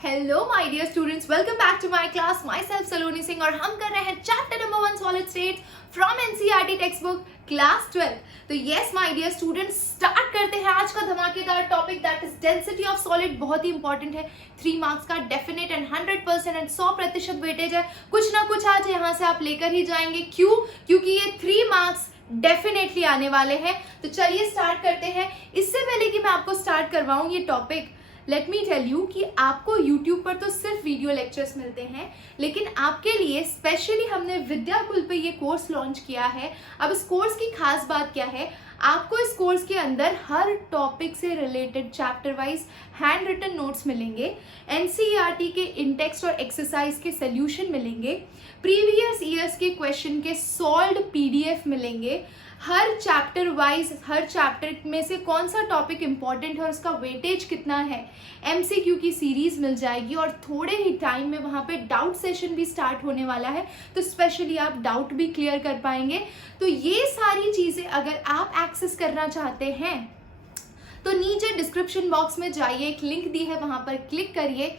Hello my dear students, welcome back to my class. Myself Saloni Singh और हम कर रहे हैं chapter number 1 solid state from NCERT text book class 12। तो yes my dear students, start करते हैं आज का धमाकेदार topic that is density of solid. बहुत ही इंपॉर्टेंट है, 3 मार्क्स का डेफिनेट एंड 100% एंड 100% वेटेज है। कुछ ना कुछ आज यहाँ से आप लेकर ही जाएंगे। क्यों? क्योंकि ये 3 मार्क्स डेफिनेटली आने वाले हैं। तो चलिए स्टार्ट करते हैं। इससे पहले कि मैं आपको स्टार्ट करवाऊं ये topic, let me tell you कि आपको YouTube पर तो सिर्फ वीडियो लेक्चर्स मिलते हैं, लेकिन आपके लिए स्पेशली हमने विद्याकुल पे ये कोर्स लॉन्च किया है। अब इस कोर्स की खास बात क्या है, आपको इस कोर्स के अंदर हर टॉपिक से related chapter wise hand written notes मिलेंगे, एनसीईआरटी के इंटेक्स्ट और एक्सरसाइज के सोल्यूशन मिलेंगे, प्रीवियस ईयर्स के क्वेश्चन के सॉल्व्ड पीडीएफ मिलेंगे, हर चैप्टर वाइज हर चैप्टर में से कौन सा टॉपिक इंपॉर्टेंट है और उसका वेटेज कितना है, एमसीक्यू की सीरीज मिल जाएगी और थोड़े ही टाइम में वहाँ पे डाउट सेशन भी स्टार्ट होने वाला है। तो स्पेशली आप डाउट भी क्लियर कर पाएंगे। तो ये सारी चीज़ें अगर आप एक्सेस करना चाहते हैं तो नीचे डिस्क्रिप्शन बॉक्स में जाइए, एक लिंक दी है वहाँ पर क्लिक करिए।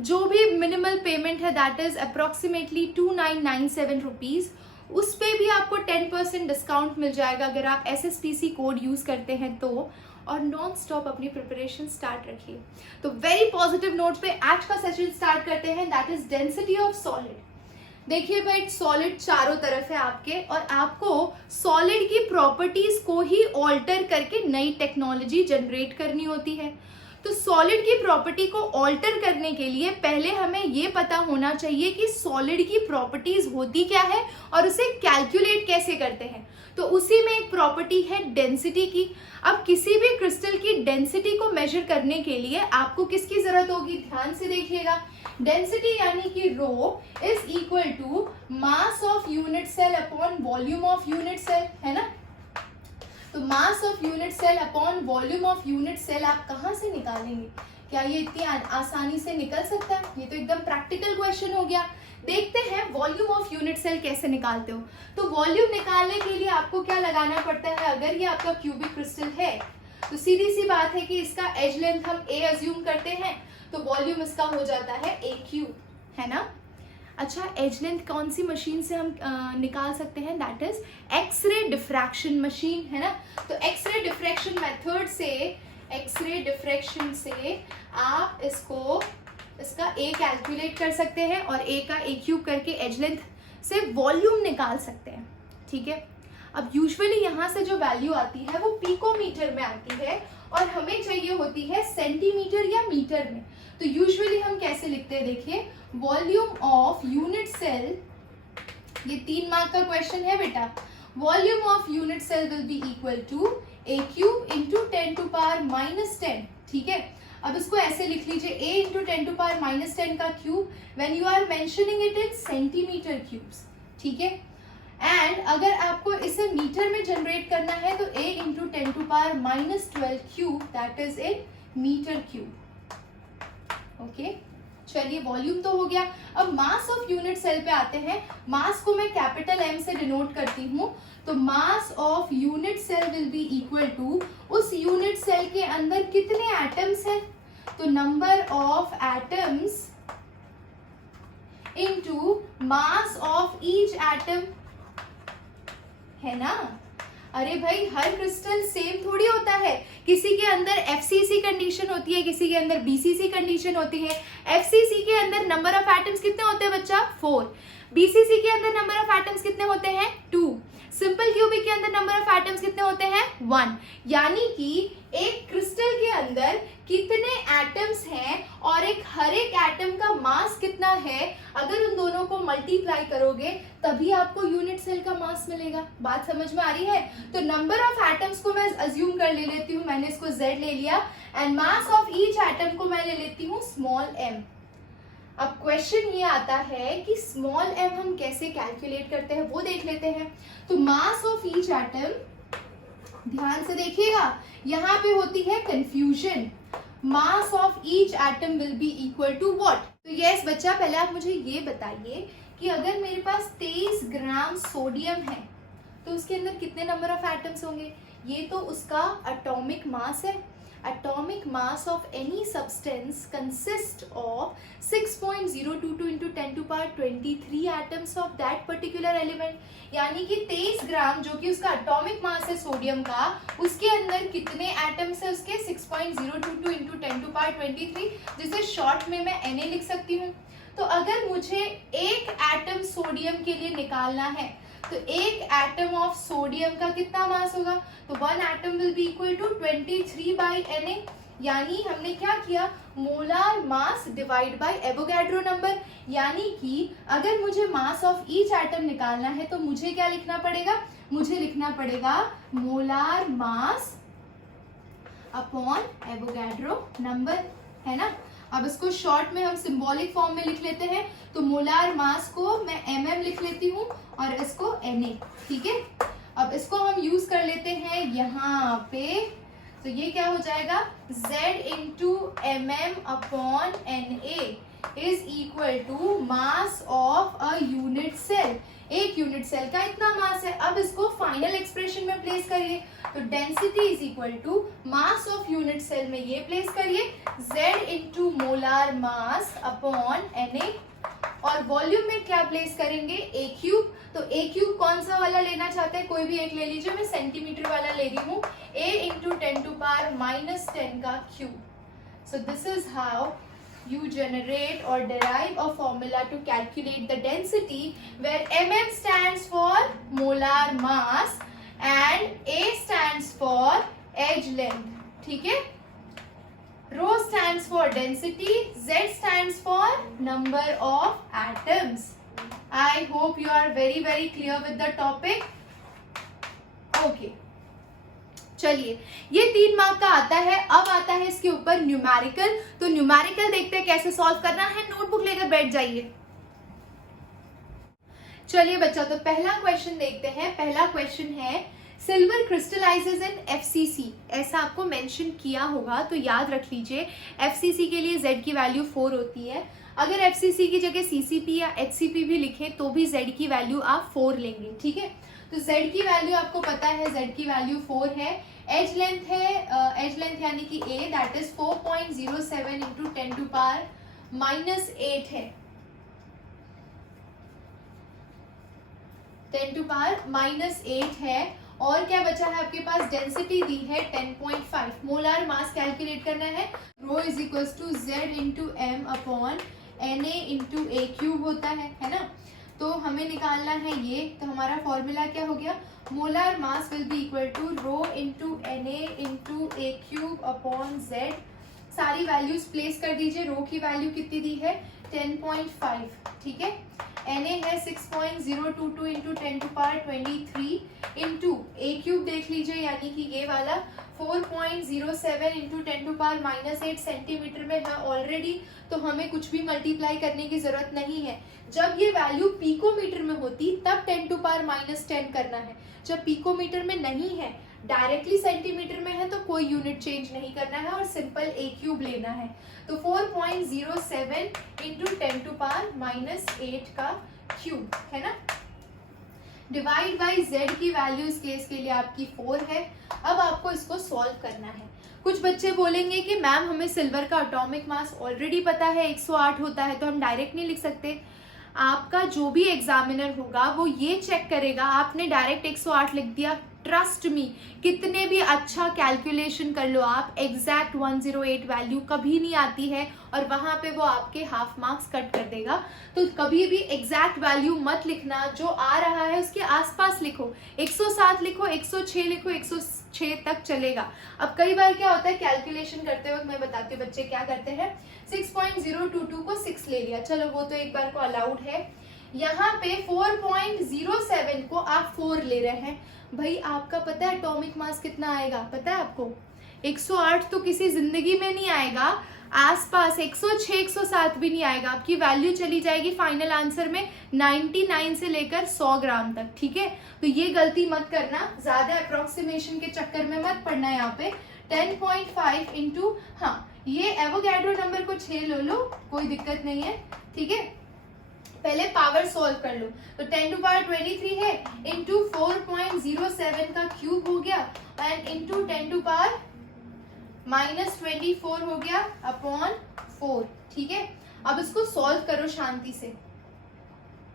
जो भी मिनिमल पेमेंट है दैट इज अप्रोक्सीमेटली 2997 रुपीज़, उस पे भी आपको 10% डिस्काउंट मिल जाएगा अगर आप SSTC कोड यूज़ करते हैं तो। और नॉन स्टॉप अपनी प्रिपरेशन स्टार्ट रखिए। तो वेरी पॉजिटिव नोट पे आज का सेशन स्टार्ट करते हैं, that is density of solid. देखिए भाई, सॉलिड चारों तरफ है आपके और आपको सॉलिड की प्रॉपर्टीज को ही ऑल्टर करके नई टेक्नोलॉजी जनरेट करनी होती है। तो सॉलिड की प्रॉपर्टी को ऑल्टर करने के लिए पहले हमें ये पता होना चाहिए कि सॉलिड की प्रॉपर्टीज होती क्या है और उसे कैलकुलेट कैसे करते हैं। तो उसी में एक प्रॉपर्टी है डेंसिटी की। अब किसी भी क्रिस्टल की डेंसिटी को मेजर करने के लिए आपको किसकी जरूरत होगी, ध्यान से देखिएगा। डेंसिटी यानी कि rho is equal to mass of unit cell upon volume of unit cell, है ना। तो mass of unit cell upon volume of unit cell आप कहाँ से निकालेंगे? क्या ये इतनी आसानी से निकल सकता है? ये तो एकदम प्रैक्टिकल क्वेश्चन हो गया। देखते हैं वॉल्यूम ऑफ यूनिट सेल कैसे निकालते हो। तो वॉल्यूम निकालने के लिए आपको क्या लगाना पड़ता है? अगर ये आपका क्यूबिक क्रिस्टल है तो सीधी सी बात है कि इसका एज लेंथ हम a अज्यूम करते हैं, तो वॉल्यूम इसका हो जाता है AQ, है ना। अच्छा, एज लेंथ कौन सी मशीन से हम निकाल सकते हैं? That is X ray diffraction machine, है ना। तो एक्सरे डिफ्रैक्शन मेथड से, एक्सरे डिफ्रैक्शन से आप इसका A कैलकुलेट कर सकते हैं और A का AQ करके एज लेंथ से वॉल्यूम निकाल सकते हैं, ठीक है। अब यूजुअली यहाँ से जो वैल्यू आती है वो पिकोमीटर में आती है और हमें चाहिए होती है सेंटीमीटर या मीटर में। तो यूजुअली हम कैसे लिखते हैं, देखिए, वॉल्यूम ऑफ यूनिट सेल, ये 3 मार्क का क्वेश्चन है बेटा। Volume of unit cell will be equal to AQ into 10 to power -10, ठीक है। अब इसको ऐसे लिख लीजिए, A इंटू 10 टू पावर -10 का cube when you are mentioning it in centimetre cubes, ठीक है। एंड अगर आपको इसे मीटर में जनरेट करना है तो A into 10 to power -12 cube that is in metre cube, okay. चलिए, वॉल्यूम तो हो गया। अब मास ऑफ यूनिट सेल पे आते हैं। मास को मैं कैपिटल M से डिनोट करती हूँ। तो mass of unit cell will be equal to, उस यूनिट सेल के अंदर कितने एटम्स हैं, तो number of atoms into mass of each atom, है ना। अरे भाई, हर क्रिस्टल सेम थोड़ी होता है। किसी के अंदर FCC कंडीशन होती है, किसी के अंदर BCC कंडीशन होती है। FCC के अंदर नंबर ऑफ एटम्स कितने होते हैं बच्चा? 4। BCC के अंदर नंबर ऑफ एटम्स कितने होते हैं? 2। सिंपल क्यूबिक के अंदर नंबर ऑफ एटम्स कितने होते हैं? 1। यानी कि एक क्रिस्टल के अंदर कितने एटम्स हैं और हर एक एटम का मास कितना है, अगर उन दोनों को मल्टीप्लाई करोगे तभी आपको यूनिट सेल का मास मिलेगा। बात समझ में आ रही है? तो नंबर ऑफ एटम्स को मैं अज्यूम कर ले लेती हूँ, मैंने इसको Z ले लिया, and mass of each atom को मैं ले लेती हूँ स्मॉल m। अब क्वेश्चन ये आता है कि स्मॉल m हम कैसे कैलकुलेट करते हैं, वो देख लेते हैं। तो मास ऑफ ईच एटम, ध्यान से देखिएगा, यहाँ पे होती है confusion. Mass of each atom will be equal to what? तो यस बच्चा, पहले आप मुझे ये बताइए कि अगर मेरे पास 23 ग्राम सोडियम है तो उसके अंदर कितने नंबर ऑफ एटम्स होंगे? ये तो उसका एटॉमिक मास है। atomic mass of any substance consists of 6.022 into 10 to power 23 atoms of that particular element. यानी कि 23 ग्राम जो कि उसका एटॉमिक मास है सोडियम का, उसके अंदर कितने एटम्स है उसके 6.022 into 10 to power 23, जिसे शॉर्ट में मैं Na लिख सकती हूँ. तो अगर मुझे एक एटम सोडियम के लिए निकालना है तो एक एटम ऑफ सोडियम का कितना मास होगा, तो 1 atom will be equal to 23 by Na. यानी हमने क्या किया, molar mass divide by Avogadro number. यानी कि अगर मुझे मास ऑफ ईच एटम निकालना है तो मुझे क्या लिखना पड़ेगा, मुझे लिखना पड़ेगा molar mass upon Avogadro number, है ना. अब इसको शॉर्ट में हम सिंबॉलिक फॉर्म में लिख लेते हैं. तो मोलार मास को मैं mm लिख लेती हूँ और इसको Na. ठीक है. अब इसको हम यूज कर लेते हैं यहाँ पे. तो ये क्या हो जाएगा, Z into mm upon Na is equal to mass of a unit cell. एक यूनिट सेल का इतना मास है. अब इसको फाइनल एक्सप्रेशन में प्लेस करिए. तो density is equal to mass of unit cell में ये प्लेस करिए Z into molar mass upon Na. और वॉल्यूम में क्या प्लेस करेंगे, A क्यूब. तो A क्यूब कौन सा वाला लेना चाहते हैं, कोई भी एक ले लीजिए. मैं सेंटीमीटर वाला ले रही हूँ. A इंटू 10 टू पावर -10 का cube. So this is how you generate or derive a formula to calculate the density where mm stands for molar mass and A stands for edge length. ठीक है. Rho stands for density, Z stands for number of atoms. I hope you are very clear with the topic. Okay. चलिए, ये 3 mark का आता है. अब आता है इसके ऊपर न्यूमेरिकल. तो न्यूमेरिकल देखते हैं कैसे सॉल्व करना है. नोटबुक लेकर बैठ जाइए. चलिए बच्चा, तो पहला क्वेश्चन देखते हैं. पहला क्वेश्चन है सिल्वर क्रिस्टलाइजेज इन FCC. ऐसा आपको मेंशन किया होगा तो याद रख लीजिए. FCC के लिए Z की वैल्यू 4 होती है. अगर FCC की जगह CCP या HCP भी लिखें तो भी Z की वैल्यू आप 4 लेंगे. ठीक है. तो Z की वैल्यू आपको पता है, Z की वैल्यू 4 है. एज लेंथ है, एज लेंथ यानी कि A, that is 4.07 into 10 to power -8 है. 10 टू पावर -8 है. और क्या बचा है आपके पास, डेंसिटी दी है 10.5. मोलार मास कैलकुलेट करना है. Rho is equal to Z into M upon Na into A cube होता है ना. तो हमें निकालना है ये. तो हमारा फॉर्मूला क्या हो गया, molar mass will be equal to rho into Na into A cube upon Z. सारी वैल्यूज प्लेस कर दीजिए. रो की वैल्यू कितनी दी है, 10.5. ठीक है. Na है 6.022 into 10 to power 23 into A cube देख लीजिए, यानी कि ये वाला 4.07 इंटू 10 टू पावर -8 सेंटीमीटर में है ऑलरेडी. तो हमें कुछ भी मल्टीप्लाई करने की जरूरत नहीं है. जब ये वैल्यू पिकोमीटर में होती तब 10 टू पावर -10 करना है. जब पिकोमीटर में नहीं है, डायरेक्टली सेंटीमीटर में है, तो कोई यूनिट चेंज नहीं करना है और सिंपल A क्यूब लेना है. तो 4.07 इंटू 10 टू पावर -8 का क्यूब है ना. डिवाइड बाई Z की वैल्यू इस केस के लिए आपकी 4 है. अब आपको इसको सॉल्व करना है. कुछ बच्चे बोलेंगे कि मैम हमें सिल्वर का एटॉमिक मास ऑलरेडी पता है 108 होता है, तो हम डायरेक्ट नहीं लिख सकते. आपका जो भी एग्जामिनर होगा वो ये चेक करेगा, आपने डायरेक्ट 108 लिख दिया, ट्रस्ट मी, कितने भी अच्छा कैलकुलेशन कर लो आप, एग्जैक्ट 108 वैल्यू कभी नहीं आती है और वहां पे वो आपके हाफ मार्क्स कट कर देगा. तो कभी भी एग्जैक्ट वैल्यू मत लिखना, जो आ रहा है उसके आसपास लिखो. 107 लिखो, 106 लिखो, 106 तक चलेगा. अब कई बार क्या होता है, कैलकुलेशन करते वक्त मैं बताती हूँ बच्चे क्या करते हैं, 6.022 को 6 ले लिया, चलो वो तो एक बार को अलाउड है. यहाँ पे 4.07 को आप 4 ले रहे हैं. भाई आपका पता है एटॉमिक मास कितना आएगा, पता है आपको, 108 तो किसी जिंदगी में नहीं आएगा. आसपास 106 107 भी नहीं आएगा. आपकी वैल्यू चली जाएगी फाइनल आंसर में 99 से लेकर 100 ग्राम तक. ठीक है. तो ये गलती मत करना, ज्यादा अप्रोक्सीमेशन के चक्कर में मत पड़ना. यहाँ पे 10.5 इंटू, हाँ ये एवोगैड्रो नंबर को 6 लो, कोई दिक्कत नहीं है. ठीक है. पहले पावर सॉल्व कर लो. तो 10 टू पावर 23 है इंटू 4.07 का क्यूब हो गया एंड इंटू 10 टू पावर -24 हो गया अपॉन 4, ठीक है। अब इसको सॉल्व करो शांति से,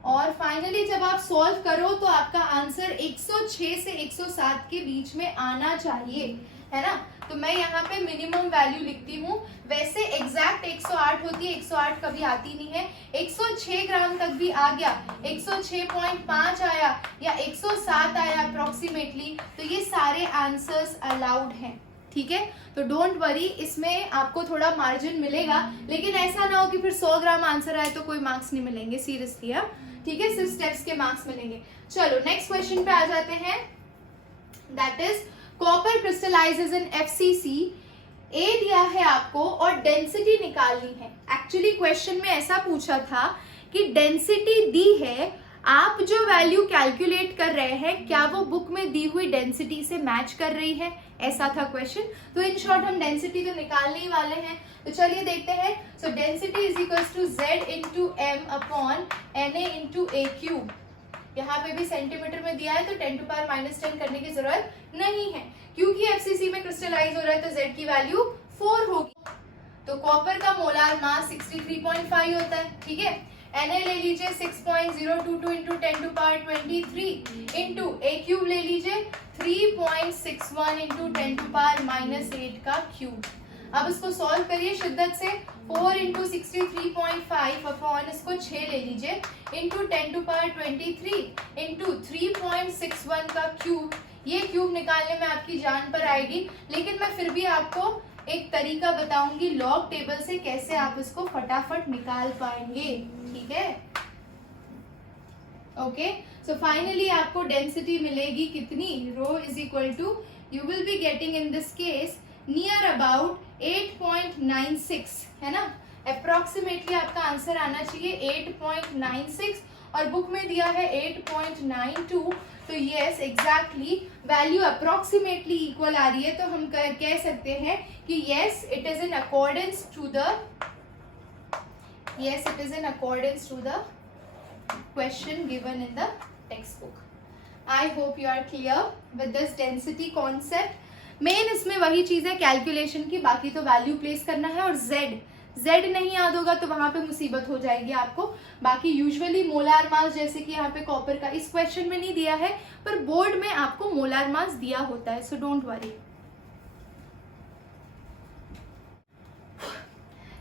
और फाइनली जब आप सॉल्व करो तो आपका आंसर 106 से 107 के बीच में आना चाहिए, है ना। तो मैं यहाँ पे मिनिमम वैल्यू लिखती हूँ। वैसे एग्जैक्ट 108 होती है, 108 कभी आती नहीं है। 106 ग्राम तक भी आ गया, 106.5 आया या 107 आया अप्रोक्सीमेटली, तो ये सारे आंसर्स अलाउड हैं, ठीक है। तो डोंट वरी, इसमें आपको थोड़ा मार्जिन मिलेगा, लेकिन ऐसा ना हो कि फिर 100 ग्राम आंसर आए तो कोई मार्क्स नहीं मिलेंगे, सीरियसली, हाँ, ठीक है। सिर्फ स्टेप्स के मार्क्स मिलेंगे। चलो नेक्स्ट क्वेश्चन पे आ जाते हैं, that is copper crystallises in FCC। ए दिया है आपको और डेंसिटी निकालनी है। एक्चुअली क्वेश्चन में ऐसा पूछा था कि डेंसिटी दी है, आप जो वैल्यू कैलकुलेट कर रहे हैं क्या वो बुक में दी हुई डेंसिटी से मैच कर रही है, ऐसा था क्वेश्चन। तो इन शॉर्ट हम डेंसिटी तो निकालने ही वाले हैं, तो चलिए देखते हैं। So density is equals to Z into M upon Na into A cube. यहाँ पे भी सेंटीमीटर में दिया है तो 10⁻⁻10 करने की जरूरत नहीं है, क्योंकि FCC में क्रिस्टलाइज हो रहा है तो Z की वैल्यू 4 होगी। तो कॉपर का मोलार मास 63.5 होता है, ठीक है। Na ले लीजिए 6.022 इंटू 10⁻23 इंटू ए क्यूब ले लीजिए 3.61 इंटू 10⁻�8 का क्यूब। अब इसको सॉल्व करिए शिद्दत से। 4 इंटू 63.5 अपॉन इसको 6 ले लीजिए इंटू 10⁻23 इंटू 3.61 का क्यूब। ये क्यूब निकालने में आपकी जान पर आएगी, लेकिन मैं फिर भी आपको एक तरीका बताऊंगी लॉग टेबल से कैसे आप इसको फटाफट निकाल पाएंगे, ठीक है। ओके, सो फाइनली आपको डेंसिटी मिलेगी कितनी, rho is equal to, you will be getting in this case near about 8.96, है ना। अप्रोक्सीमेटली आपका आंसर आना चाहिए 8.96, और बुक में दिया है 8.92। तो yes exactly value approximately equal आ रही है, तो हम कह सकते हैं कि yes it is in accordance to the question given in the textbook. I hope you are clear with this density concept. Main इसमें वही चीज है कैलकुलेशन की, बाकी तो वैल्यू प्लेस करना है। और Z नहीं याद होगा तो वहां पे मुसीबत हो जाएगी आपको। बाकी यूजुअली मोलार मास, जैसे कि यहाँ पे कॉपर का इस क्वेश्चन में नहीं दिया है, पर बोर्ड में आपको मोलार मास दिया होता है, सो डोंट वरी।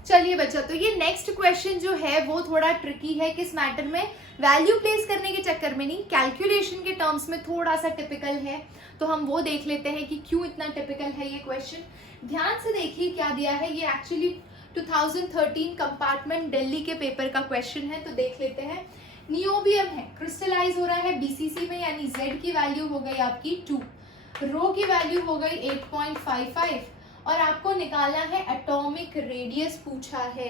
चलिए बच्चा, तो ये नेक्स्ट क्वेश्चन जो है वो थोड़ा ट्रिकी है। किस मैटर में, वैल्यू प्लेस करने के चक्कर में नहीं, कैलकुलेशन के टर्म्स में थोड़ा सा टिपिकल है। तो हम वो देख लेते हैं कि क्यों इतना टिपिकल है ये क्वेश्चन। ध्यान से देखिए क्या दिया है। ये एक्चुअली 2013 कंपार्टमेंट दिल्ली के पेपर का क्वेश्चन है, तो देख लेते हैं। नियोबियम है, क्रिस्टलाइज हो रहा है BCC में, यानी Z की वैल्यू हो गई आपकी 2, रो की वैल्यू हो गई 8.55, और आपको निकालना है एटॉमिक रेडियस पूछा है।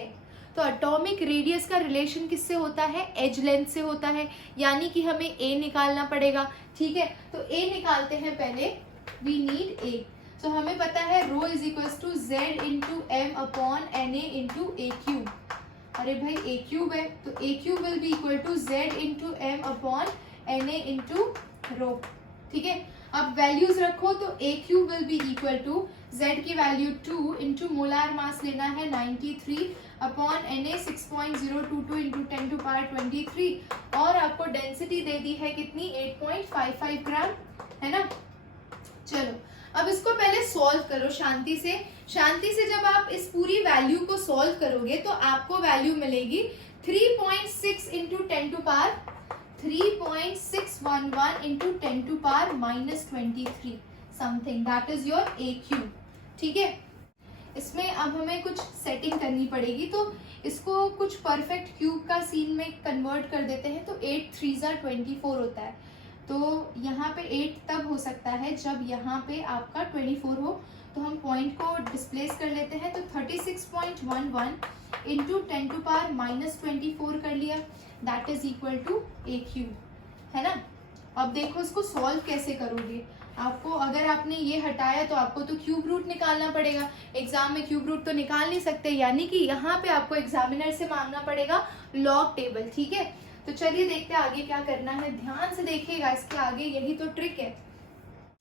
तो एटॉमिक रेडियस का रिलेशन किससे होता है, एज लेंथ से होता है, यानी कि हमें A निकालना पड़ेगा, ठीक है। तो A निकालते हैं पहले, वी नीड A। तो हमें पता है rho is equal to Z into M upon Na into A cube. अरे भाई ए क्यूब है तो A cube will be equal to Z into M upon Na into rho, ठीक है। अब वैल्यूज रखो तो A cube will be equal to Z की वैल्यू 2 इंटू मोलार मास लेना है 93 अपॉन Na 6.022 इंटू 10⁻23, और आपको डेंसिटी दे दी है कितनी, 8.55 ग्राम, है ना। चलो अब इसको पहले सॉल्व करो शांति से। शांति से जब आप इस पूरी वैल्यू को सॉल्व करोगे तो आपको वैल्यू मिलेगी 3.6 into 3.611 into 10⁻⁻23 something, that is your A cube, ठीक है। इसमें अब हमें कुछ सेटिंग करनी पड़ेगी, तो इसको कुछ परफेक्ट क्यूब का सीन में कन्वर्ट कर देते हैं। तो 8 3 24 होता है, तो यहाँ पे 8 तब हो सकता है जब यहाँ पे आपका 24 हो। तो हम पॉइंट को डिस्प्लेस कर लेते हैं, तो 36.11 इंटू 10⁻⁻24 कर लिया, that is equal to A cube, है ना। अब देखो इसको सॉल्व कैसे करोगे। आपको अगर आपने ये हटाया तो आपको तो क्यूब रूट निकालना पड़ेगा। एग्जाम में क्यूब रूट तो निकाल नहीं सकते, यानी कि यहाँ पे आपको एग्जामिनर से मांगना पड़ेगा लॉग टेबल, ठीक है। तो चलिए देखते हैं आगे क्या करना है। ध्यान से देखिएगा, इसके आगे यही तो ट्रिक है।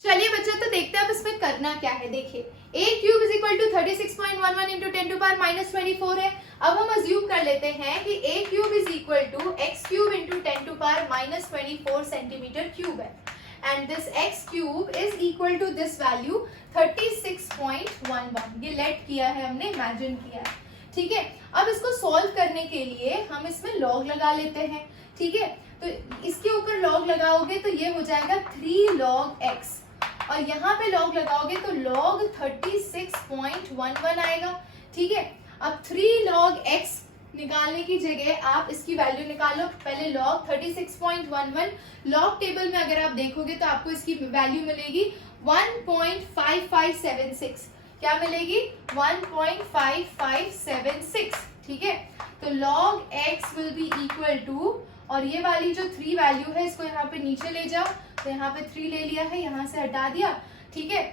चलिए बच्चों, तो देखते हैं अब इसमें करना क्या है। देखिए a cube is equal to 36.11 into 10 to power minus 24 है। अब हम अज्यूम कर लेते हैं कि a cube is equal to x cube into 10 to power minus 24 centimetre cube है, and this x cube is equal to this value 36.11। ये late किया है हमने, इमेजिन किया है, ठीक है। अब इसको सॉल्व करने के लिए हम इसमें लॉग लगा लेते हैं, ठीक है। तो इसके ऊपर लॉग लगाओगे तो ये हो जाएगा 3 log x, और यहाँ पे लॉग लगाओगे तो log 36.11 आएगा, ठीक है। अब 3 log x निकालने की जगह आप इसकी वैल्यू निकालो। पहले log 36.11, लॉग टेबल में अगर आप देखोगे तो आपको इसकी वैल्यू मिलेगी 1.5576। क्या मिलेगी? 1.5576, ठीक है। तो log x will be equal to, और ये वाली जो 3 वैल्यू है इसको यहाँ पे नीचे ले जाओ, तो यहाँ पे 3 ले लिया है, यहाँ से हटा दिया, ठीक है।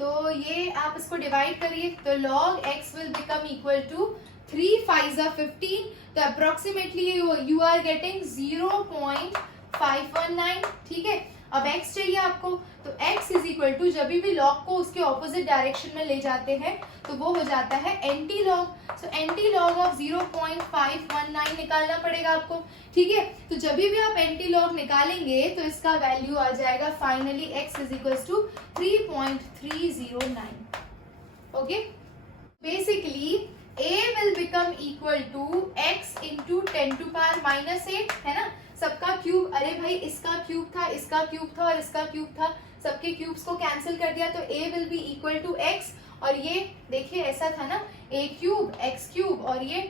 तो ये आप इसको डिवाइड करिए, तो log x will become equal to 3 5 15, तो अप्रोक्सीमेटली यू आर गेटिंग 0.519, ठीक है। अब x चाहिए आपको, तो x इज इक्वल टू, जब भी log को उसके ऑपोजिट डायरेक्शन में ले जाते हैं तो वो हो जाता है anti log. So anti log of 0.519 निकालना पड़ेगा आपको, ठीक है। तो जब भी आप एंटी लॉग निकालेंगे तो इसका वैल्यू आ जाएगा finally x is equal to 3.309। Okay, basically a will become equal to x into 10 to power minus 8, है ना। सबका क्यूब, अरे भाई इसका क्यूब था, इसका क्यूब था और इसका क्यूब था, सबके क्यूब्स को कैंसिल कर दिया, तो a will be equal to x, और ये देखिए ऐसा था ना, a क्यूब x क्यूब और ये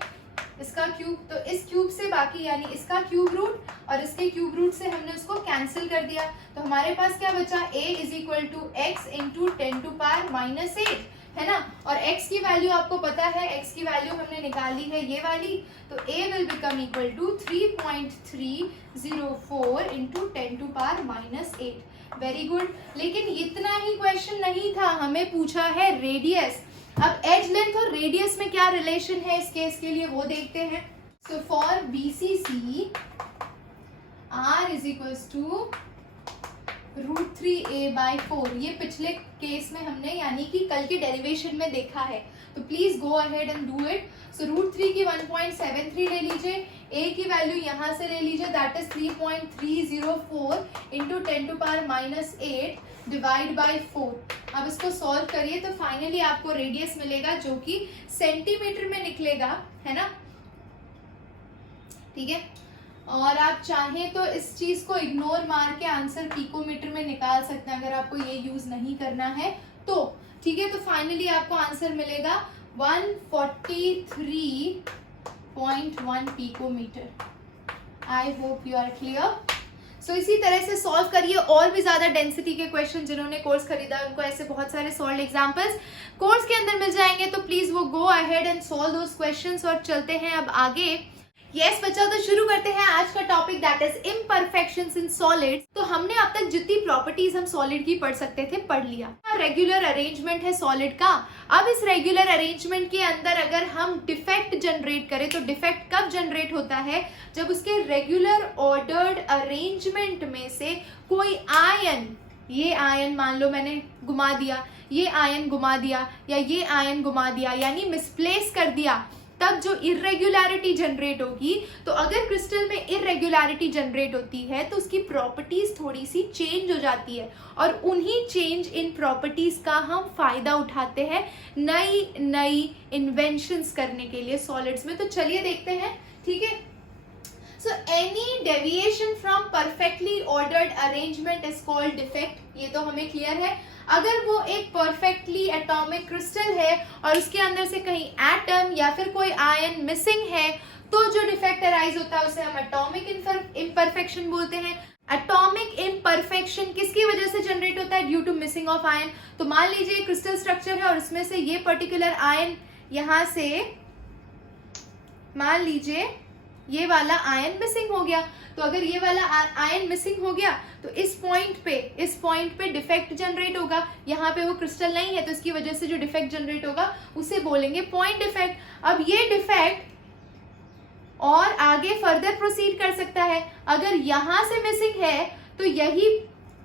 इसका क्यूब, तो इस क्यूब से बाकी यानी इसका क्यूब रूट और इसके क्यूब रूट से हमने उसको कैंसिल कर दिया, तो हमारे पास क्या बचा? a is equal to x into 10 to power minus 8, है ना। और x की वैल्यू आपको पता है, x की वैल्यू हमने निकाली है ये वाली, तो a will become equal to 3.304 into 10 to power minus 8। Very good. लेकिन इतना ही क्वेश्चन नहीं था, हमें पूछा है रेडियस। अब एज लेंथ और रेडियस में क्या रिलेशन है इस केस के लिए वो देखते हैं। So for BCC r is equals to √3a/4, ये पिछले केस में हमने यानी कि कल के डेरिवेशन में देखा है, तो please go ahead and do it. So √3 की 1.73 ले लीजिए, a की वैल्यू यहाँ से ले लीजिए, that is 3.304 into 10 to power minus 8 divide by 4। अब इसको सॉल्व करिए तो फाइनली आपको रेडियस मिलेगा जो कि सेंटीमीटर में निकलेगा, है ना, ठीक है। और आप चाहें तो इस चीज को इग्नोर मार के आंसर पिकोमीटर में निकाल सकते हैं, अगर आपको ये यूज नहीं करना है तो, ठीक है। तो फाइनली आपको आंसर मिलेगा 143.1 picometre. I hope you are clear. So इसी तरह से सॉल्व करिए और भी ज्यादा डेंसिटी के क्वेश्चन। जिन्होंने कोर्स खरीदा उनको ऐसे बहुत सारे सॉल्व एग्जांपल्स कोर्स के अंदर मिल जाएंगे, तो प्लीज वो गो ahead and solve those questions. और चलते हैं अब आगे। यस बच्चों, तो शुरू करते हैं आज का topic, that is imperfections in solids. तो हमने अब तक जितनी प्रॉपर्टीज हम सॉलिड की पढ़ सकते थे पढ़ लिया। रेगुलर अरेंजमेंट है सॉलिड का। अब इस रेगुलर अरेंजमेंट के अंदर अगर हम डिफेक्ट जनरेट करें तो डिफेक्ट कब जनरेट होता है? जब उसके रेगुलर ऑर्डर्ड अरेंजमेंट में से कोई आयन, ये आयन मान लो मैंने घुमा दिया, ये आयन घुमा दिया या ये आयन घुमा दिया, यानी मिसप्लेस कर दिया, तब जो इरेग्युलरिटी जनरेट होगी। तो अगर क्रिस्टल में इरेग्युलरिटी जनरेट होती है तो उसकी प्रॉपर्टीज थोड़ी सी चेंज हो जाती है, और उन्हीं चेंज इन प्रॉपर्टीज का हम फायदा उठाते हैं नई नई इन्वेंशंस करने के लिए सॉलिड्स में। तो चलिए देखते हैं, ठीक है। So any deviation from perfectly ordered arrangement is called defect, ये तो हमें क्लियर है। अगर वो एक परफेक्टली एटॉमिक क्रिस्टल है और उसके अंदर से कहीं एटम या फिर कोई आयन मिसिंग है, तो जो डिफेक्ट अराइज होता है उसे हम एटॉमिक इम्परफेक्शन बोलते हैं। एटॉमिक इम्परफेक्शन किसकी वजह से जनरेट होता है? Due to missing of ion. तो मान लीजिए क्रिस्टल स्ट्रक्चर है और उसमें से ये पर्टिकुलर आयन यहां से मान लीजिए ये वाला आयन मिसिंग हो गया, तो अगर ये वाला आयन मिसिंग हो गया तो इस पॉइंट पे डिफेक्ट जनरेट होगा। यहाँ पे वो क्रिस्टल नहीं है तो इसकी वजह से जो डिफेक्ट जनरेट होगा उसे बोलेंगे पॉइंट डिफेक्ट। अब ये डिफेक्ट और आगे फर्दर प्रोसीड कर सकता है। अगर यहाँ से मिसिंग है तो यही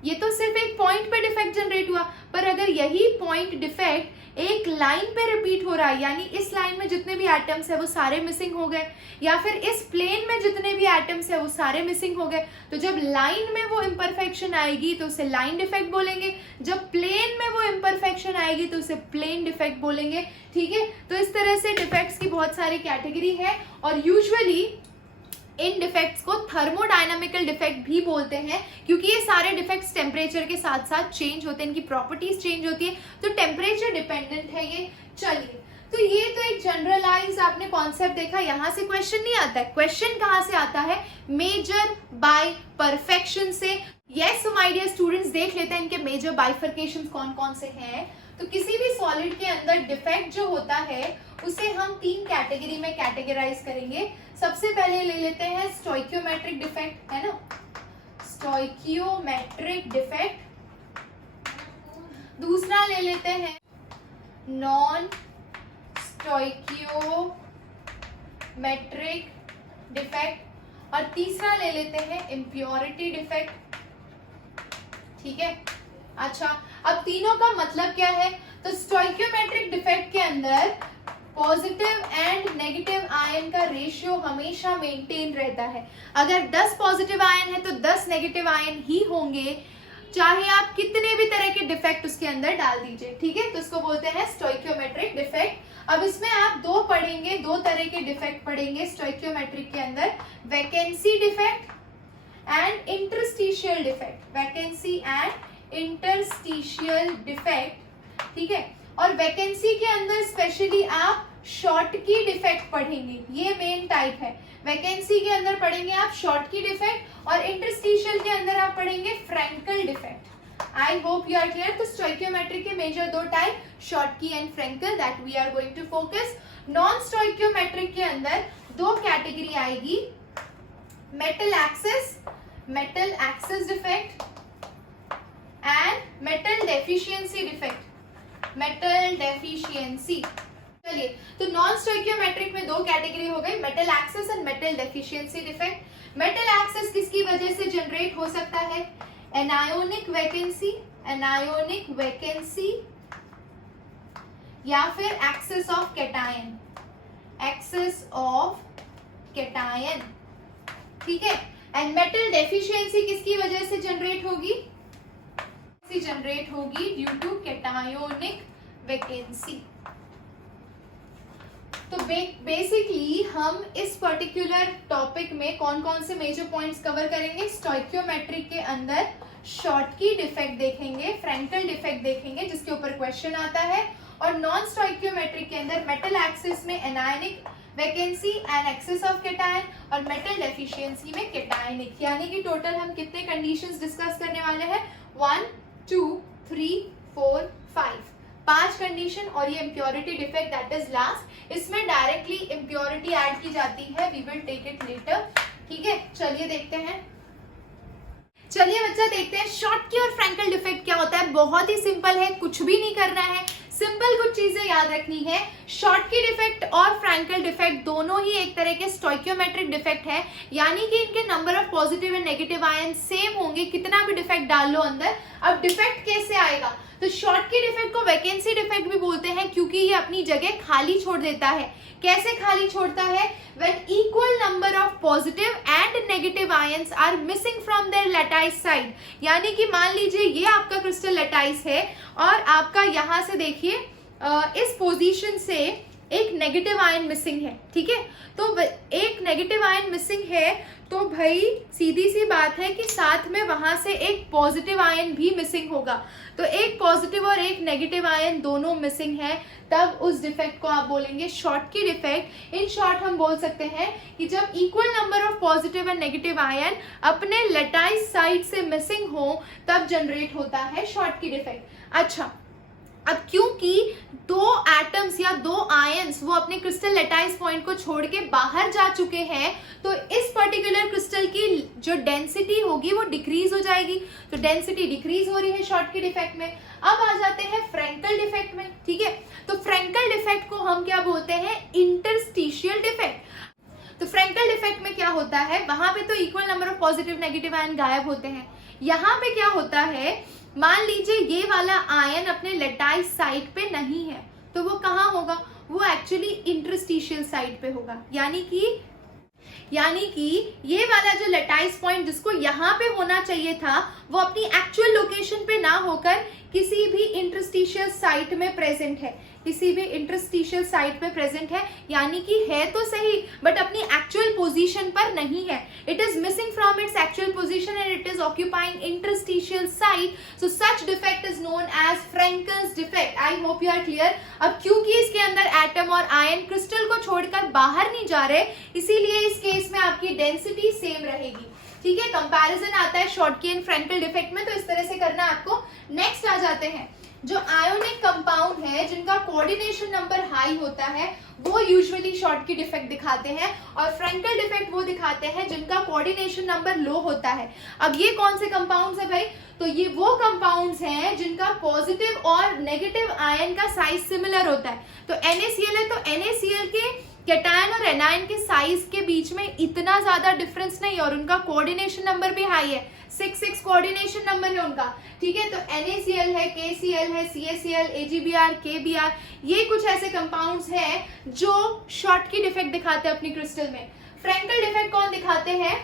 ये तो सिर्फ एक पॉइंट पे डिफेक्ट जनरेट हुआ, पर अगर यही पॉइंट डिफेक्ट एक लाइन पे रिपीट हो रहा है, यानी इस लाइन में जितने भी एटम्स है वो सारे मिसिंग हो गए, या फिर इस प्लेन में जितने भी एटम्स है वो सारे मिसिंग हो गए, तो जब लाइन में वो इम्परफेक्शन आएगी तो उसे लाइन डिफेक्ट बोलेंगे, जब प्लेन में वो इम्परफेक्शन आएगी तो उसे प्लेन डिफेक्ट बोलेंगे। ठीक है, तो इस तरह से डिफेक्ट्स की बहुत सारी कैटेगरी है, और यूजुअली इन डिफेक्ट्स को थर्मोडायनामिकल डिफेक्ट भी बोलते हैं, क्योंकि ये सारे डिफेक्ट्स टेम्परेचर के साथ साथ चेंज होते हैं, इनकी प्रॉपर्टीज चेंज होती है, तो टेम्परेचर डिपेंडेंट है ये। चलिए, तो ये तो एक जनरलाइज आपने कॉन्सेप्ट देखा, यहाँ से क्वेश्चन नहीं आता है। क्वेश्चन कहाँ से आता है? मेजर बाय परफेक्शन से। यस माय डियर स्टूडेंट्स, देख लेते हैं इनके मेजर बाइफर्केशंस कौन कौन से हैं। तो किसी भी सॉलिड के अंदर डिफेक्ट जो होता है उसे हम 3 कैटेगरी में कैटेगराइज करेंगे। सबसे पहले ले लेते हैं स्टोइकियोमेट्रिक डिफेक्ट, है ना, स्टोइकियोमेट्रिक डिफेक्ट। दूसरा ले लेते हैं नॉन स्टोइकियोमेट्रिक डिफेक्ट, और तीसरा ले लेते हैं इम्प्योरिटी डिफेक्ट। ठीक है, अच्छा, अब तीनों का मतलब क्या है? तो स्टोइकियोमेट्रिक डिफेक्ट के अंदर पॉजिटिव एंड नेगेटिव आयन का रेशियो हमेशा मेंटेन रहता है। अगर 10 पॉजिटिव आयन है तो 10 नेगेटिव आयन ही होंगे, चाहे आप कितने भी तरह के डिफेक्ट उसके अंदर डाल दीजिए। ठीक है, तो इसको बोलते हैं स्टोइकियोमेट्रिक डिफेक्ट। अब इसमें आप 2 पढ़ेंगे, 2 तरह के डिफेक्ट पढ़ेंगे स्टोइकियोमेट्रिक के अंदर, vacancy defect and interstitial defect. Vacancy and interstitial defect, ठीक है। और वैकेंसी के अंदर स्पेशली आप शॉर्ट की डिफेक्ट पढ़ेंगे, ये मेन टाइप है। वैकेंसी के अंदर पढ़ेंगे आप शॉर्ट की डिफेक्ट, और इंटरस्टिशियल के अंदर आप पढ़ेंगे Frenkel defect. I hope you are clear. तो स्टोइकियोमेट्रिक के major 2 type, Schottky and Frenkel, that we are going to focus. Non stoichiometric के अंदर 2 कैटेगरी आएगी, metal excess defect and metal deficiency defect. Metal deficiency, चलिए, तो non stoichiometric में 2 category हो गई, metal excess and metal deficiency defect. Metal excess किसकी वजह से जनरेट हो सकता है? एनायोनिक वैकेंसी या फिर एक्सिस ऑफ कैटायन, ठीक है। एंड मेटल डेफिशिएंसी किसकी वजह से जनरेट होगी? Due to cationic vacancy. तो बेसिकली हम इस पर्टिकुलर टॉपिक में कौन कौन से मेजर पॉइंट्स कवर करेंगे? स्टोइकियोमेट्रिक के अंदर शॉर्टकी डिफेक्ट देखेंगे, फ्रैंकल डिफेक्ट देखेंगे जिसके ऊपर क्वेश्चन आता है, और नॉन स्टोइकियोमेट्रिक के अंदर मेटल एक्सिस में anionic vacancy and axis of cation, और मेटल डेफिशिएंसी में कैटायनिक। यानी कि टोटल हम कितने कंडीशंस डिस्कस करने वाले हैं? 1 2 3 4 5 कंडीशन, और ये impurity defect that is last. इसमें डायरेक्टली इम्प्योरिटी ऐड की जाती है, we will take it later. ठीक है, चलिए देखते हैं। चलिए बच्चा देखते हैं शॉर्टकी और फ्रैंकल डिफेक्ट क्या होता है। बहुत ही सिंपल है, कुछ भी नहीं करना है, सिंपल कुछ चीजें याद रखनी है। शॉर्टकी डिफेक्ट और फ्रैंकल डिफेक्ट दोनों ही एक तरह के स्टोइकियोमेट्रिक डिफेक्ट है, यानी कि इनके number of positive and negative ion same होंगे, कितना भी डिफेक्ट डाल लो अंदर। अब डिफेक्ट कैसे आएगा? तो शॉर्टकी डिफेक्ट को वैकेंसी डिफेक्ट भी बोलते हैं, क्योंकि ये अपनी जगह खाली छोड़ देता है। कैसे खाली छोड़ता है? when equal number of positive and negative ions are missing from their lattice side। यानी कि मान लीजिए ये आपका क्रिस्टल लैटाइस है, और आपका यहाँ से देखिए इस पोजीशन से एक नेगेटिव आयन मिसिंग है, ठीक है। तो एक नेगेटिव आयन मिसिंग है, तो भाई सीधी सी बात है कि साथ में वहां से एक पॉजिटिव आयन भी मिसिंग होगा। तो एक पॉजिटिव और एक नेगेटिव आयन दोनों मिसिंग है, तब उस डिफेक्ट को आप बोलेंगे शॉर्टकी डिफेक्ट। इन शॉर्ट हम बोल सकते हैं कि जब equal number of positive and negative ion अपने लैटाइस साइड से मिसिंग हो, तब जनरेट होता है शॉर्टकी डिफेक्ट। अच्छा, अब क्योंकि 2 एटम्स या 2 आयंस वो अपने क्रिस्टल लैटाइस पॉइंट को छोड़ के बाहर जा चुके हैं, तो इस पर्टिकुलर क्रिस्टल की जो डेंसिटी होगी वो डिक्रीज हो जाएगी। तो डेंसिटी डिक्रीज हो रही है शॉर्टकी डिफेक्ट में। अब आ जाते हैं फ्रैंकल डिफेक्ट में, ठीक है। तो फ्रैंकल डिफेक्ट को हम क्या बोलते हैं? Interstitial defect. तो फ्रैंकल डिफेक्ट में क्या होता है? वहां पे तो equal number of positive negative ion गायब होते हैं, यहाँ पे क्या होता है, मान लीजिए ये वाला आयन अपने लेटाइज साइड पे नहीं है, तो वो कहाँ होगा, वो एक्चुअली इंटरस्टिशियल साइड पे होगा। यानी कि ये वाला जो लेटाइज पॉइंट जिसको यहाँ पे होना चाहिए था, वो अपनी एक्चुअल लोकेशन पे ना होकर किसी भी इंटरस्टिशियल साइट में प्रेजेंट है, किसी भी इंटरस्टिशियल साइट में प्रेजेंट है, यानी कि है तो सही बट अपनी एक्चुअल पोजीशन पर नहीं है। It is missing from its actual position and it is occupying interstitial site, so such defect is known as Frenkel's defect. I hope you are clear. अब क्योंकि इसके अंदर एटम और आयन क्रिस्टल को छोड़कर बाहर नहीं जा रहे, इसीलिए इस केस में आपकी डेंसिटी सेम रहेगी। ठीक है, कंपैरिजन आता है शॉर्टकी एंड फ्रैंकल डिफेक्ट में, तो इस तरह से करना आपको। नेक्स्ट आ जाते हैं, जो आयोनिक कंपाउंड है जिनका कोऑर्डिनेशन नंबर हाई होता है वो यूजुअली शॉर्टकी डिफेक्ट दिखाते हैं, और फ्रैंकल डिफेक्ट वो दिखाते हैं जिनका कोऑर्डिनेशन नंबर लो होता है। अब ये कौन से कंपाउंड्स है भाई, तो ये वो कंपाउंड्स हैं जिनका पॉजिटिव और नेगेटिव आयन का साइज सिमिलर होता है। तो NaCl है, तो NaCl के कैटायन और एनायन के साइज के बीच में इतना ज्यादा डिफरेंस नहीं, और उनका कोऑर्डिनेशन नंबर भी हाई है, 6 कोऑर्डिनेशन नंबर है उनका। ठीक है, तो NaCl है, KCl है, CaCl, AgBr, KBr, ये कुछ ऐसे कंपाउंड्स हैं जो शॉर्टकी डिफेक्ट दिखाते हैं अपनी क्रिस्टल में। फ्रैंकल डिफेक्ट कौन दिखाते हैं,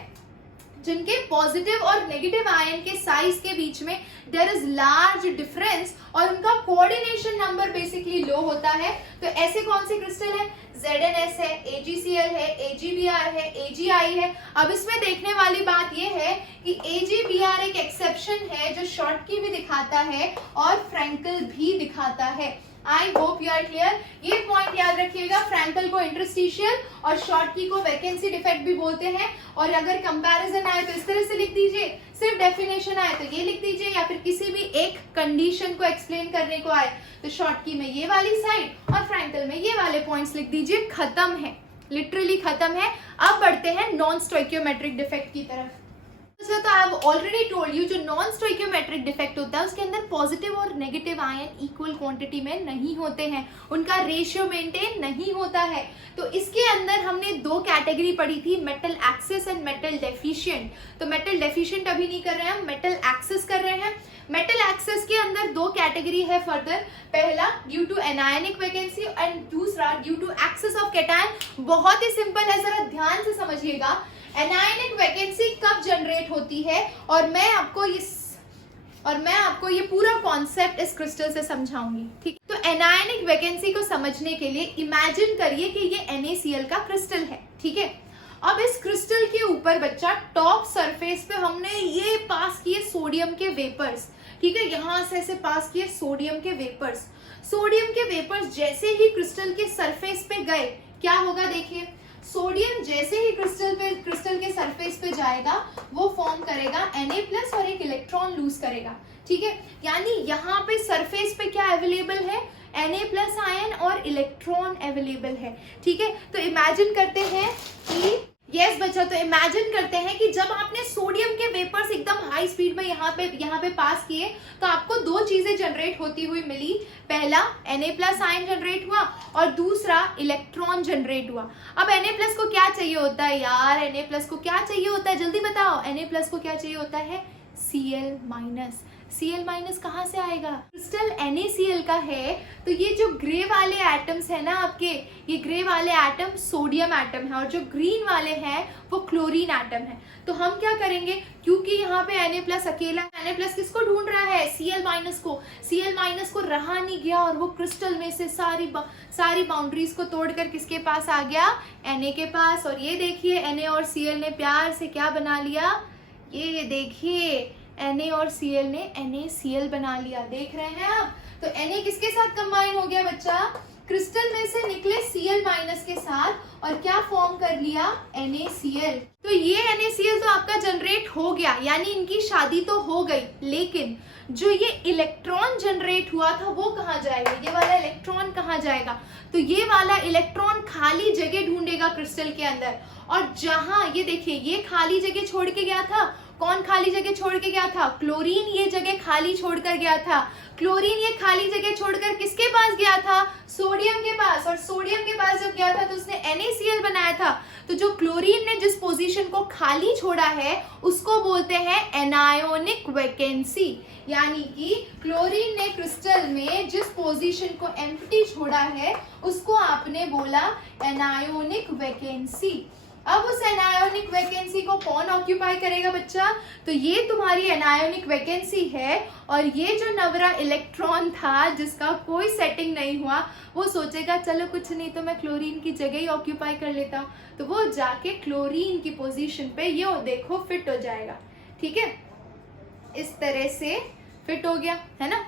जिनके पॉजिटिव और नेगेटिव आयन के साइज के बीच में देयर इज लार्ज डिफरेंस और उनका कोऑर्डिनेशन नंबर बेसिकली लो होता है। तो ऐसे कौन से क्रिस्टल है, ZnS है, AgCl है, AgBr है, AgI है। अब इसमें देखने वाली बात यह है कि AgBr एक एक्सेप्शन है जो शॉर्टकी भी दिखाता है और फ्रैंकल भी दिखाता है। I hope you are clear. ये पॉइंट याद रखिएगा, फ्रैंकल को इंटरस्टिशियल और शॉर्टकी को वैकेंसी डिफेक्ट भी बोलते हैं। और अगर कंपैरिजन आए तो इस तरह से लिख दीजिए, सिर्फ डेफिनेशन आए तो ये लिख दीजिए, या फिर किसी भी एक कंडीशन को एक्सप्लेन करने को आए तो शॉर्टकी में ये वाली साइड और फ्रैंकल में ये वाले पॉइंट्स लिख दीजिए। खत्म है, लिटरली खत्म है। अब बढ़ते हैं नॉन स्टोइकियोमेट्रिक डिफेक्ट की तरफ। तो I have already told you, जो नॉन स्टोइकियोमेट्रिक डिफेक्ट होता है उसके अंदर पॉजिटिव और नेगेटिव आयन इक्वल क्वांटिटी में नहीं होते हैं, उनका रेशियो मेंटेन नहीं होता है। तो इसके अंदर हमने दो कैटेगरी पढ़ी थी, metal excess and metal deficient. तो मेटल डेफिशिएंट अभी नहीं कर रहे हैं, मेटल एक्सिस कर रहे हैं। मेटल एक्सिस के अंदर दो कैटेगरी है फर्दर, पहला due to anionic vacancy and दूसरा due to excess of cation. बहुत ही सिंपल है, जरा ध्यान से समझिएगा। एनायनिक वैकेंसी कब जनरेट होती है, और मैं आपको ये पूरा कॉन्सेप्ट इस क्रिस्टल से समझाऊंगी। ठीक, तो एनायनिक वैकेंसी को समझने के लिए इमेजिन करिए कि ये NaCl का क्रिस्टल है। ठीक है, अब इस क्रिस्टल के ऊपर बच्चा टॉप सरफेस पे हमने ये पास किए सोडियम के वेपर्स। ठीक है, यहां से ऐसे पास किए सोडियम के वेपर्स। सोडियम के वेपर्स जैसे ही क्रिस्टल के सरफेस पे गए, क्या होगा देखिए, सोडियम जैसे ही क्रिस्टल के सरफेस पे जाएगा वो फॉर्म करेगा Na+ और एक इलेक्ट्रॉन लूज करेगा। ठीक है, यानी यहाँ पे सरफेस पे क्या अवेलेबल है, Na+ आयन और इलेक्ट्रॉन अवेलेबल है। ठीक है, तो इमेजिन करते हैं कि यस बच्चा, तो इमेजिन करते हैं कि जब आपने सोडियम के वेपर्स एकदम हाई स्पीड में यहाँ पे पास किए तो आपको दो चीजें जनरेट होती हुई मिली। पहला Na+ आयन जनरेट हुआ और दूसरा इलेक्ट्रॉन जनरेट हुआ। अब Na+ को क्या चाहिए होता है यार, Na+ को क्या चाहिए होता है, जल्दी बताओ। Na+ को क्या चाहिए होता है, Cl-। Cl- कहाँ से आएगा, क्रिस्टल NaCl का है, तो ये जो ग्रे वाले एटम्स है ना आपके, ये ग्रे वाले एटम सोडियम एटम है और जो ग्रीन वाले हैं वो क्लोरीन एटम है। तो हम क्या करेंगे, क्योंकि यहाँ पे Na+ अकेला, Na+ किसको ढूंढ रहा है, Cl- को। Cl- को रहा नहीं गया और वो क्रिस्टल में से सारी बाउंड्रीज को तोड़कर किसके पास आ गया, Na के पास। और ये देखिए Na और Cl ने प्यार से क्या बना लिया, ये देखिए Na और Cl ने NaCl बना लिया। देख रहे हैं आप, तो Na किसके साथ कंबाइन हो गया बच्चा, क्रिस्टल में से निकले Cl- के साथ, और क्या फॉर्म कर लिया, NaCl। तो ये NaCl तो आपका जनरेट हो गया, यानी इनकी शादी तो हो गई, लेकिन जो ये इलेक्ट्रॉन जनरेट हुआ था वो कहाँ जाएगा, ये वाला इलेक्ट्रॉन कहाँ जाएगा, तो ये वाला इलेक्ट्रॉन खाली जगह ढूंढेगा क्रिस्टल के अंदर। और जहां ये देखिए, ये खाली जगह छोड़ के गया था, कौन खाली जगह छोड़ के गया था? क्लोरीन ये जगह खाली छोड़कर गया था। क्लोरीन ये खाली जगह छोड़कर किसके पास गया था? सोडियम के पास। और सोडियम के पास जब गया था तो उसने NaCl बनाया था। तो जो क्लोरीन ने जिस पोजीशन को खाली छोड़ा है उसको बोलते हैं एनायोनिक वैकेंसी। यानी कि क्लोरीन ने क्रिस्टल में जिस पोजीशन को एम्प्टी छोड़ा है उसको आपने बोला एनायोनिक वैकेंसी। अब उस एनायोनिक वैकेंसी को कौन ऑक्यूपाई करेगा बच्चा? तो ये तुम्हारी एनायोनिक वैकेंसी है और ये जो नवरा इलेक्ट्रॉन था जिसका कोई सेटिंग नहीं हुआ वो सोचेगा चलो कुछ नहीं तो मैं क्लोरीन की जगह ही ऑक्यूपाई कर लेता हूँ। तो वो जाके क्लोरीन की पोजीशन पे ये देखो फिट हो जाएगा। ठीक है, इस तरह से फिट हो गया है ना।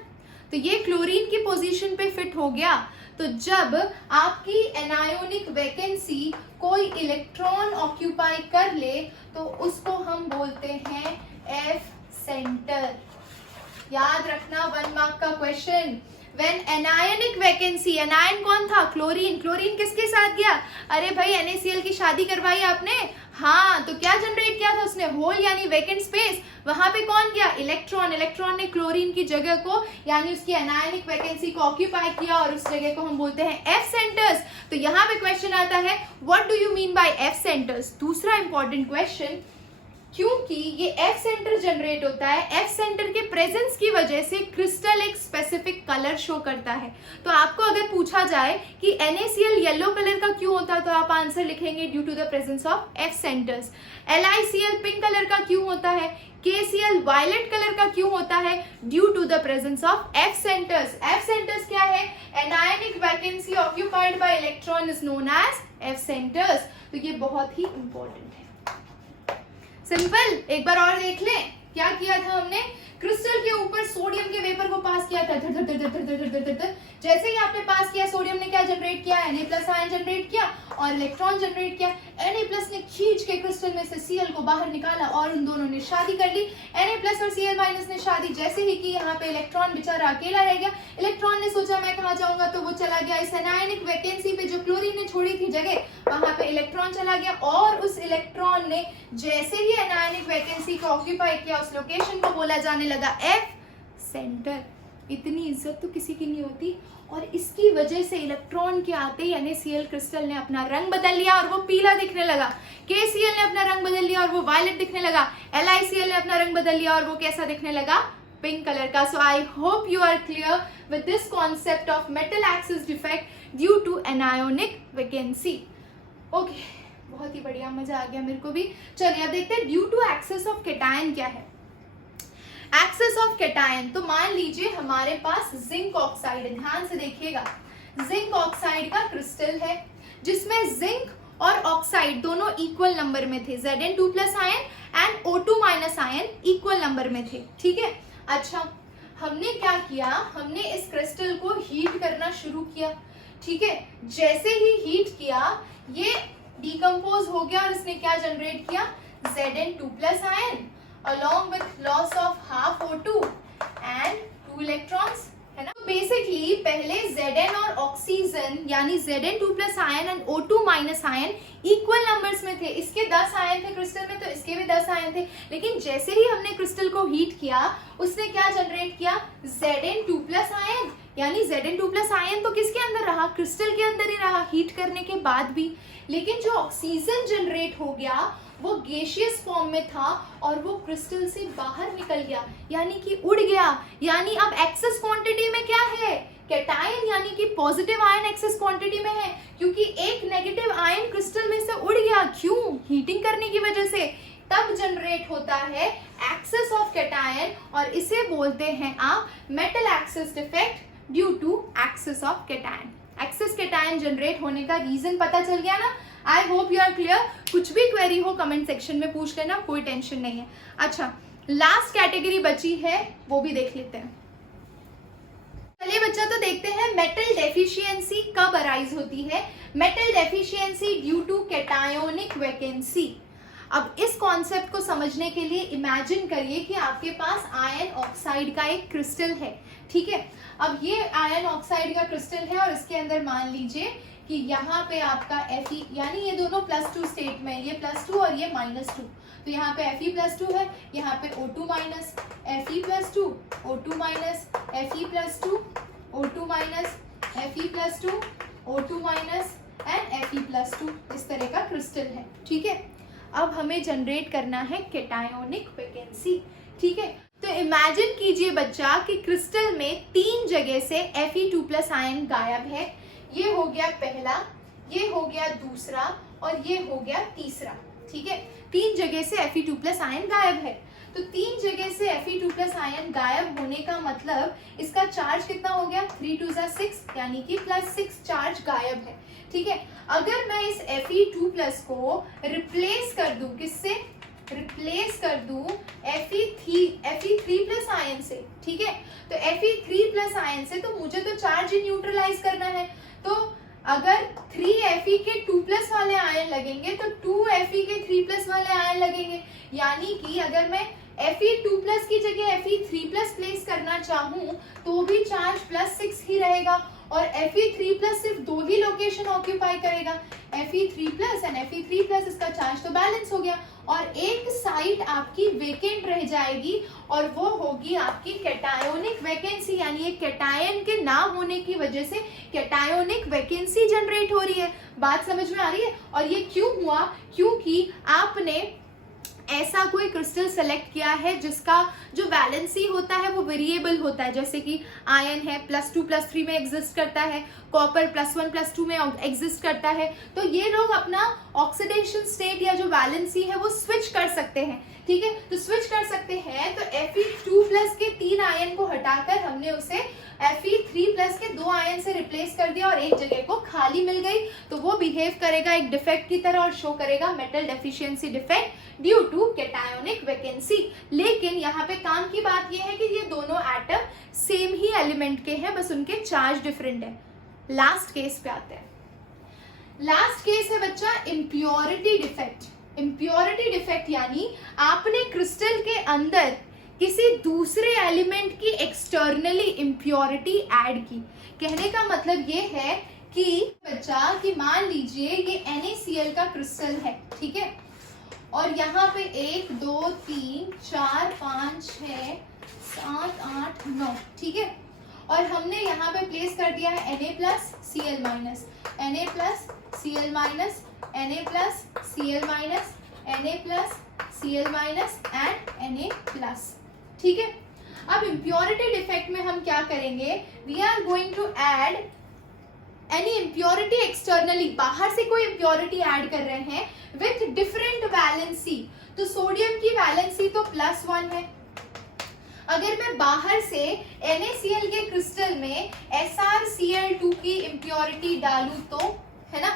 तो ये क्लोरीन की पोजीशन पे फिट हो गया। तो जब आपकी एनायोनिक वैकेंसी कोई इलेक्ट्रॉन ऑक्यूपाई कर ले तो उसको हम बोलते हैं एफ सेंटर। याद रखना 1 मार्क का question. When anionic vacancy, anion कौन था? क्लोरीन। क्लोरीन किसके साथ गया? अरे भाई NaCl की शादी करवाई आपने, हाँ, तो क्या जनरेट किया था उसने? होल यानी वैकेंट स्पेस। वहां पे कौन गया? इलेक्ट्रॉन। इलेक्ट्रॉन ने क्लोरीन की जगह को यानी उसकी एनायनिक वैकेंसी को ऑक्यूपाई किया और उस जगह को हम बोलते हैं एफ सेंटर्स। तो यहाँ पे क्वेश्चन आता है what do you mean by F centres? दूसरा इंपॉर्टेंट क्वेश्चन, क्योंकि ये एफ सेंटर जनरेट होता है, एफ सेंटर के प्रेजेंस की वजह से क्रिस्टल एक स्पेसिफिक कलर शो करता है। तो आपको अगर पूछा जाए कि NaCl येलो कलर का क्यों होता है तो आप आंसर लिखेंगे due to the presence of F centres. LiCl pink colour का क्यों होता है? KCl वायलेट कलर का क्यों होता है? Due to the presence of F centres. F centres क्या है? Anionic vacancy occupied by electron is known as F centres. तो ये बहुत ही इंपॉर्टेंट है। सिंपल, एक बार और देख लें क्या किया था हमने। क्रिस्टल के ऊपर सोडियम के वेपर को पास किया था, धर धर धर धर धर धर धर धर। जैसे ही आपने पास किया सोडियम ने क्या जनरेट किया? Na+ आयन जनरेट किया और इलेक्ट्रॉन जनरेट किया। Na+ ने खींच के क्रिस्टल में से Cl को बाहर निकाला और उन दोनों ने शादी कर ली। Na+ और Cl- ने शादी जैसे ही की, यहाँ पे इलेक्ट्रॉन बेचारा अकेला रह गया। इलेक्ट्रॉन ने सोचा मैं कहाँ जाऊंगा, तो वो चला गया इस एनायनिक वैकेंसी पे जो क्लोरीन ने छोड़ी थी जगह, वहां पे इलेक्ट्रॉन चला गया और उस इलेक्ट्रॉन ने जैसे ही एनायनिक वैकेंसी को ऑक्यूपाई किया उस लोकेशन को बोला जाने लगा एफ सेंटर। इतनी इज्जत तो किसी की नहीं होती और इसकी वजह से इलेक्ट्रॉन के आते ही NaCl क्रिस्टल ने अपना रंग बदल लिया और वो पीला दिखने लगा। KCl ने अपना रंग बदल लिया और वो वायलेट दिखने लगा। LiCl ने अपना रंग बदल लिया और वो कैसा दिखने लगा? पिंक कलर का। So I hope you are clear with this concept of metal excess defect due to anionic vacancy. Okay, बहुत ही बढ़िया, मजा आ गया मेरे को भी। चलिए अब देखते हैं due to excess of cation क्या है। एक्सेस ऑफ केटायन, तो मान लीजिए हमारे पास जिंक ऑक्साइड है, ध्यान से देखिएगा। जिंक ऑक्साइड का क्रिस्टल है जिसमें जिंक और ऑक्साइड दोनों इक्वल नंबर में थे, Zn2+ ion and O2- ion equal number में थे। ठीक है, अच्छा हमने क्या किया, हमने इस क्रिस्टल को हीट करना शुरू किया। ठीक है, जैसे ही हीट किया ये डिकम्पोज हो गया और इसने क्या जनरेट किया? Zn2+ ion along with loss of half O2 and 2 electrons, है ना। तो बेसिकली पहले Zn और ऑक्सीजन यानी Zn2+ ion and O2- ion equal numbers में थे। इसके 10 आयन थे क्रिस्टल में तो इसके भी 10 आयन थे, लेकिन जैसे ही हमने क्रिस्टल को हीट किया उसने क्या जनरेट किया? Zn2+ ion. यानी Zn2+ आयन तो किसके अंदर रहा? क्रिस्टल के अंदर ही रहा हीट करने के बाद भी, लेकिन जो ऑक्सीजन जनरेट हो गया वो गैसियस फॉर्म में था और वो क्रिस्टल से बाहर निकल गया यानी कि उड़ गया। यानी अब एक्सेस क्वांटिटी में क्या है? कैटायन, यानी कि पॉजिटिव आयन एक्सेस क्वांटिटी में है क्योंकि एक नेगेटिव आयन क्रिस्टल में से उड़ गया। क्यों? हीटिंग करने की वजह से। तब जनरेट होता है एक्सेस ऑफ कैटायन और इसे बोलते हैं आप metal excess defect due to excess of cation. Excess cation generate होने का रीजन पता चल गया ना। I hope you are clear. कुछ भी क्वेरी हो कमेंट सेक्शन में पूछ लेना, कोई टेंशन नहीं है। अच्छा, लास्ट कैटेगरी बची है, वो भी देख लेते हैं। चलिए बच्चा, तो देखते हैं मेटल डेफिशिएंसी कब अराइज होती है। Metal deficiency due to cationic vacancy. अब इस कॉन्सेप्ट को समझने के लिए इमेजिन करिए कि आपके पास आयन ऑक्साइड का एक क्रिस्टल है। ठीक है, अब ये आयन ऑक्साइड का क्रिस्टल है और इसके अंदर मान लीजिए कि यहाँ पे आपका Fe यानी ये दोनों +2 स्टेट में, ये +2 और ये -2, तो यहाँ पे Fe+2 है, यहाँ पे O2 minus Fe+2, O2 minus Fe+2, O2 minus Fe+2, O2 minus and Fe+2, इस तरह का क्रिस्टल है। ठीक है, अब हमें जनरेट करना है कैटायोनिक वैकेंसी। ठीक है, तो इमेजिन कीजिए बच्चा कि क्रिस्टल में 3 जगह से Fe2+ आयन गायब है। ये हो गया पहला, ये हो गया दूसरा और ये हो गया तीसरा। ठीक है, 3 जगह से Fe2+ आयन गायब है। तो 3 जगह से Fe2+ आयन गायब होने का मतलब इसका चार्ज कितना हो गया, 3 2 6, यानी कि +6 चार्ज गायब है। ठीक है, अगर मैं इस Fe2+ को रिप्लेस कर दूं, किससे रिप्लेस कर दूं, Fe3+ आयन से। ठीक है, तो Fe3+ आयन से, तो मुझे तो चार्ज ही न्यूट्रलाइज करना है। तो अगर 3Fe के 2+ वाले आयन लगेंगे तो 2Fe के 3+ वाले आयन लगेंगे, यानी कि अगर मैं Fe2+ की जगह Fe3+ प्लेस करना चाहूं तो भी चार्ज +6 ही रहेगा और Fe3+ सिर्फ 2 ही लोकेशन ऑक्यूपाई करेगा, Fe3+ एंड Fe3+, इसका चार्ज तो बैलेंस हो गया और एक साइट आपकी वेकेंट रह जाएगी और वो होगी आपकी कैटायोनिक वैकेंसी, यानी ये कैटायन के ना होने की वजह से कैटायोनिक वैकेंसी जनरेट हो रही है। बात समझ में आ रही है? और ये क्यों हुआ, क्योंकि आपने ऐसा कोई क्रिस्टल सेलेक्ट किया है जिसका जो वैलेंसी होता है वो वेरिएबल होता है, जैसे कि आयन है +2 +3 में एग्जिस्ट करता है, कॉपर +1 +2 में एग्जिस्ट करता है। तो ये लोग अपना ऑक्सीडेशन स्टेट या जो वैलेंसी है वो स्विच कर सकते हैं। ठीक है, तो स्विच कर सकते हैं, तो Fe2+ के 3 आयन को हटाकर हमने उसे Fe3+ के 2 आयन से रिप्लेस कर दिया और एक जगह को खाली मिल गई, तो वो बिहेव करेगा एक डिफेक्ट की तरह और शो करेगा metal deficiency defect due to cationic vacancy. लेकिन यहाँ पे काम की बात ये है कि ये दोनों एटम सेम ही एलिमेंट के हैं, बस उनके चार्ज डिफरेंट है। लास्ट केस पे आते हैं। लास्ट केस है बच्चा इम्प्योरिटी डिफेक्ट। इम्प्योरिटी डिफेक्ट यानी आपने क्रिस्टल के अंदर किसी दूसरे एलिमेंट की एक्सटर्नली इम्प्योरिटी ऐड की। कहने का मतलब ये है कि बच्चा कि मान लीजिए ये NaCl का क्रिस्टल है, ठीक है, और यहाँ पे 1 2 3 4 5 6 7 8 9, ठीक है, और हमने यहाँ पे प्लेस कर दिया है Na+Cl-, Na+Cl-, Na+Cl-, Na+Cl- and Na+, ठीक है। अब इम्प्योरिटी डिफेक्ट में हम क्या करेंगे, we are going to add any impurity externally, बाहर से कोई इम्प्योरिटी ऐड कर रहे हैं विथ डिफरेंट वैलेंसी। तो सोडियम की वैलेंसी तो +1 है, अगर मैं बाहर से NaCl के क्रिस्टल में SrCl2 की इम्प्योरिटी डालूं तो, है ना,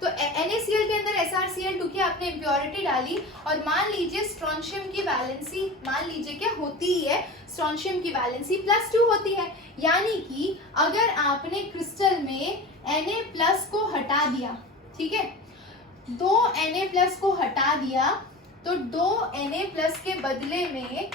तो NaCl के अंदर SrCl2 की आपने इम्प्योरिटी डाली और मान लीजिए स्ट्रोंशियम की वैलेंसी, मान लीजिए क्या होती है, स्ट्रोंशियम की वैलेंसी +2 होती है, यानी कि अगर आपने क्रिस्टल में Na+ को हटा दिया, ठीक है, 2 Na+ को हटा दिया तो 2 Na+ के बदले में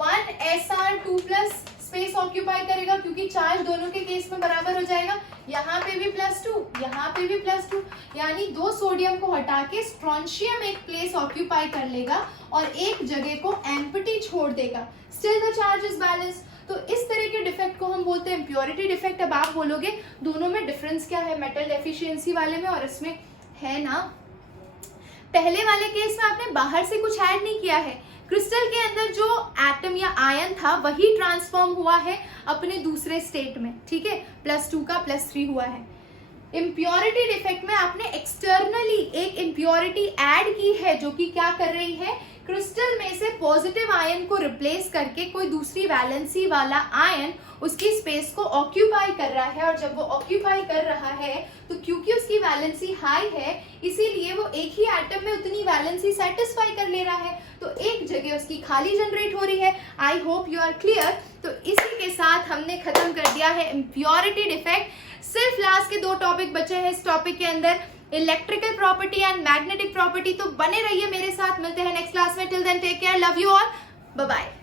1 Sr2+ स्पेस ऑक्यूपाई करेगा, क्योंकि चार्ज दोनों के केस में बराबर हो जाएगा। यहाँ पे भी +2, यहाँ पे भी +2, यानी 2 सोडियम को हटा के स्ट्रोंशियम एक प्लेस ऑक्यूपाई कर लेगा और एक जगह को एम्प्टी छोड़ देगा, still the charge is balance. तो इस तरह के डिफेक्ट को हम बोलते हैं इम्प्योरिटी डिफेक्ट। अब आप बोलोगे दोनों में डिफरेंस क्या है, मेटल एफिशिएंसी वाले में और इसमें, है ना, पहले वाले केस में आपने बाहर से कुछ ऐड नहीं किया है, क्रिस्टल के अंदर जो एटम या आयन था वही ट्रांसफॉर्म हुआ है अपने दूसरे स्टेट में, ठीक है, +2 का +3 हुआ है। इम्प्योरिटी डिफेक्ट में आपने एक्सटर्नली एक इम्प्योरिटी ऐड की है जो कि क्या कर रही है, क्रिस्टल में से पॉजिटिव आयन को रिप्लेस करके कोई दूसरी वैलेंसी वाला आयन उसकी स्पेस को ऑक्यूपाई कर रहा है, और जब वो ऑक्यूपाई कर रहा है तो क्योंकि उसकी वैलेंसी हाई है इसीलिए वो एक ही एटम में उतनी वैलेंसी सेटिस्फाई कर ले रहा है, तो एक जगह उसकी खाली जनरेट हो रही है। I hope you are clear. तो इसी के साथ हमने खत्म कर दिया है इम्प्योरिटी डिफेक्ट। सिर्फ लास्ट के 2 टॉपिक बचे हैं इस टॉपिक के अंदर, electrical property and magnetic property. तो बने रहिए मेरे साथ, मिलते हैं नेक्स्ट क्लास में। Till then take care, love you all, bye bye.